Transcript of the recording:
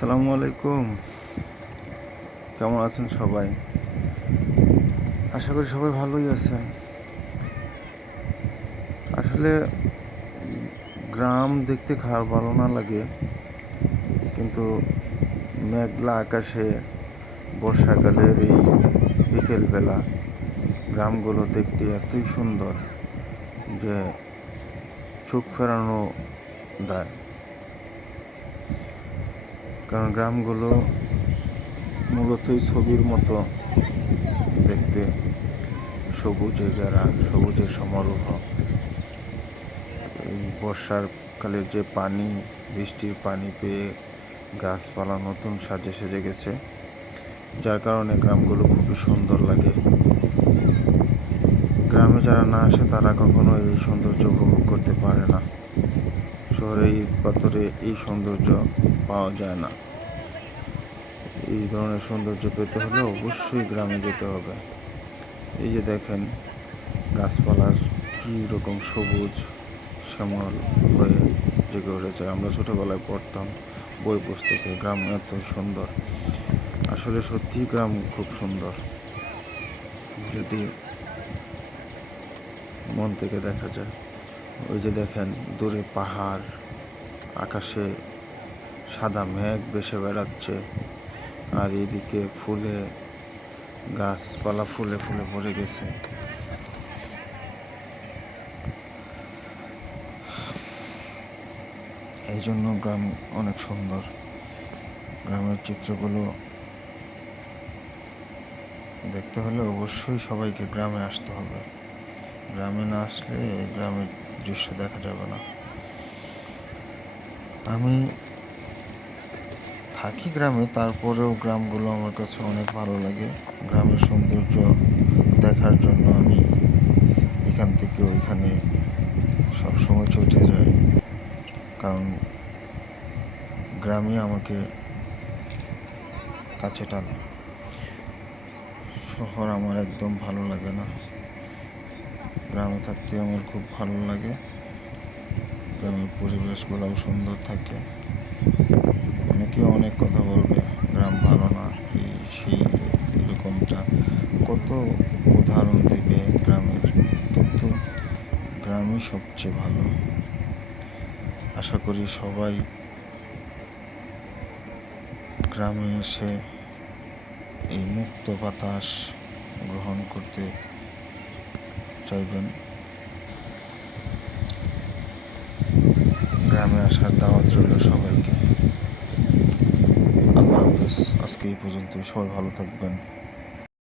আসসালামু আলাইকুম। কেমন আছেন সবাই? আশা করি সবাই ভালোই আছেন। আসলে গ্রাম দেখতে খারাপ ভালো না লাগে, কিন্তু মেঘলা আকাশে বর্ষাকালের এই বিকেলবেলা গ্রামগুলো দেখতে এতই সুন্দর যে চোখ ফেরানো দেয়। কারণ গ্রামগুলো মূলতই ছবির মতো দেখতে, সবুজে ঘেরা, সবুজের সমারোহ। এই বর্ষার যে পানি, বৃষ্টির পানি পেয়ে গাছপালা নতুন সাজে সেজে গেছে, যার কারণে গ্রামগুলো খুবই সুন্দর লাগে। গ্রামে যারা না আসে তারা কখনো এই সৌন্দর্য উপভোগ করতে পারে না। শহরে ইট পাথরে এই সৌন্দর্য পাওয়া যায় না। এই ধরনের সৌন্দর্য পেতে হলে অবশ্যই গ্রামে যেতে হবে। এই যে দেখেন গাছপালার কী রকম সবুজ শ্যামল হয়ে জেগে উঠেছে। আমরা ছোটোবেলায় পড়তাম বই পুস্তকে গ্রাম এত সুন্দর। আসলে সত্যিই গ্রাম খুব সুন্দর যদি মন থেকে দেখা যায়। ওই যে দেখেন দূরে পাহাড়, আকাশে সাদা মেঘ ভেসে বেড়াচ্ছে, আর এদিকে ফুলে গাছপালা ফুলে ফুলে ভরে গেছে। এই জন্য গ্রাম অনেক সুন্দর। গ্রামের চিত্রগুলো দেখতে হলে অবশ্যই সবাইকে গ্রামে আসতে হবে। গ্রামে না আসলে গ্রামের দৃশ্য দেখা যাবে না। আমি থাকি গ্রামে, তারপরেও গ্রামগুলো আমার কাছে অনেক ভালো লাগে। গ্রামের সৌন্দর্য দেখার জন্য আমি এখান থেকে ওইখানে সবসময় ছুটে যাই, কারণ গ্রামই আমাকে কাছে টানে। শহর আমার একদম ভালো লাগে না। গ্রামে থাকতে আমার খুব ভালো লাগে। গ্রামের পরিবেশগুলোও সুন্দর থাকে। অনেকে অনেক কথা বলবে গ্রাম ভালো না, এই সেই এরকমটা কত উদাহরণ দেবে গ্রামের, কিন্তু গ্রামই সবচেয়ে ভালো। আশা করি সবাই গ্রামে এসে এই মুক্ত বাতাস গ্রহণ করতে চাইবেন। গ্রামে আসার দাওয়াত রইল সবাইকে। আল্লাহ হাফেজ। আজকে এই পর্যন্ত। সবাই ভালো থাকবেন।